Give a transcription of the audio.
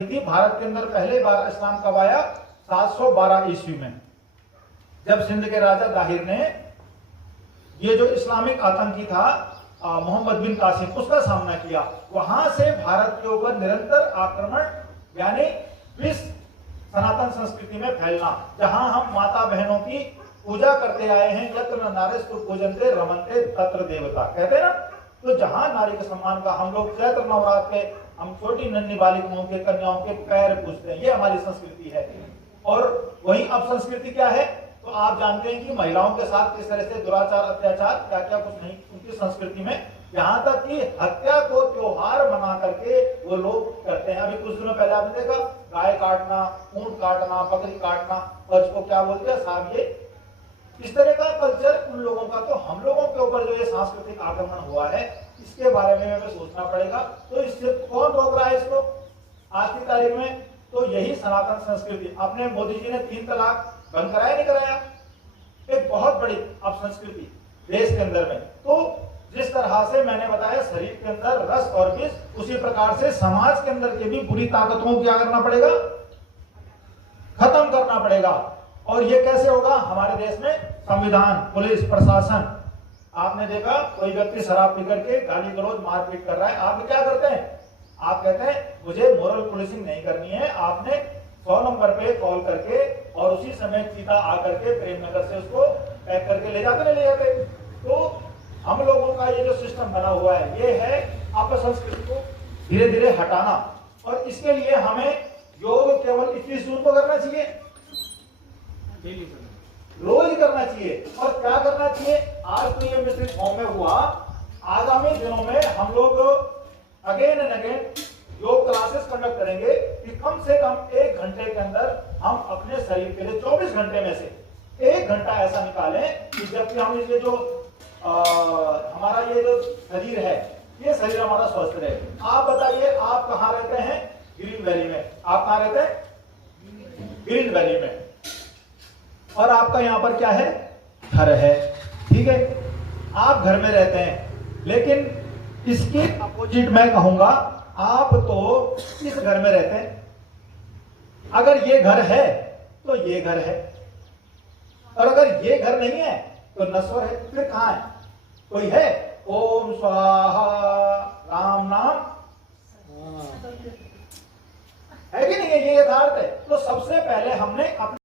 भारत के अंदर पहले बार इस्लाम कब आया? 712 ईस्वी में, जब सिंध के राजा दाहिर ने ये जो इस्लामिक आतंकी था मोहम्मद बिन कासिम, उसका सामना किया। वहां से भारत के ऊपर निरंतर आक्रमण यानी विश्व सनातन संस्कृति में फैलना, जहां हम माता बहनों की पूजा करते आए हैं। यत्र नारीस्तु पूजन्ते रमन्ते तत्र देवता, कहते हैं ना। तो जहां नारी के सम्मान का, हम लोग चैत्र नवरात्र पे हम छोटी नन्ही बालिकाओं के, कन्याओं के पैर पूजते हैं, ये हमारी संस्कृति है। और वही अब संस्कृति क्या है, तो आप जानते हैं कि महिलाओं के साथ किस तरह से दुराचार, अत्याचार, क्या क्या कुछ नहीं उनकी संस्कृति में, यहाँ तक कि हत्या को त्योहार मना करके वो लोग करते हैं। अभी कुछ दिनों पहले आपने देखा, गाय काटना, ऊंट काटना, बकरी काटना, और इसको क्या बोलते हैं साहब, ये इस तरह का कल्चर उन लोगों का। तो हम लोगों के ऊपर जो ये सांस्कृतिक आक्रमण हुआ है, इसके बारे में हमें सोचना पड़ेगा। तो इससे कौन रोक रहा है इसको आज की तारीख में? तो यही सनातन संस्कृति। अपने मोदी जी ने 3 तलाक बंद कराया, नहीं कराया? एक बहुत बड़ी अब संस्कृति देश के अंदर में। तो जिस तरह से मैंने बताया शरीर के अंदर रस और विष, उसी प्रकार से समाज के अंदर के भी बुरी ताकतों को क्या करना पड़ेगा? खत्म करना पड़ेगा। और ये कैसे होगा? हमारे देश में संविधान, पुलिस, प्रशासन। आपने देखा कोई व्यक्ति शराब पी करके गाली गलौज मारपीट कर रहा है, आप क्या करते हैं? आप कहते हैं मुझे मोरल पुलिसिंग नहीं करनी है। आपने 100 नंबर पे कॉल करके और उसी समय चीता आकर के प्रेमनगर से उसको पैक करके ले जाते, नहीं ले जाते? तो हम लोगों का ये जो सिस्टम बना हुआ है, ये है आपकी संस्कृति को धीरे धीरे हटाना। और इसके लिए हमें योग केवल 21 जून को करना चाहिए, रोज करना चाहिए। और क्या करना चाहिए? आज तो ये मिश्रित फॉर्म में हुआ, आगामी दिनों में हम लोग अगेन एंड अगेन योग क्लासेस कंडक्ट करेंगे कि कम से कम 1 घंटे के अंदर हम अपने शरीर के लिए 24 घंटे में से 1 घंटा ऐसा निकालें कि जबकि हम ये जो हमारा ये जो शरीर है, ये शरीर हमारा स्वस्थ रहे। आप बताइए, आप कहाँ रहते हैं? ग्रीन वैली में। आप कहाँ रहते हैं? ग्रीन वैली में। और आपका यहाँ पर क्या है? घर है, ठीक है। आप घर में रहते हैं, लेकिन इसके अपोजिट मैं कहूंगा, आप तो इस घर में रहते हैं। अगर ये घर है तो ये घर है, और अगर ये घर नहीं है तो नश्वर है। फिर कहां है? कोई है? ओम स्वाहा राम नाम है कि नहीं है? ये यथार्थ है। तो सबसे पहले हमने अपने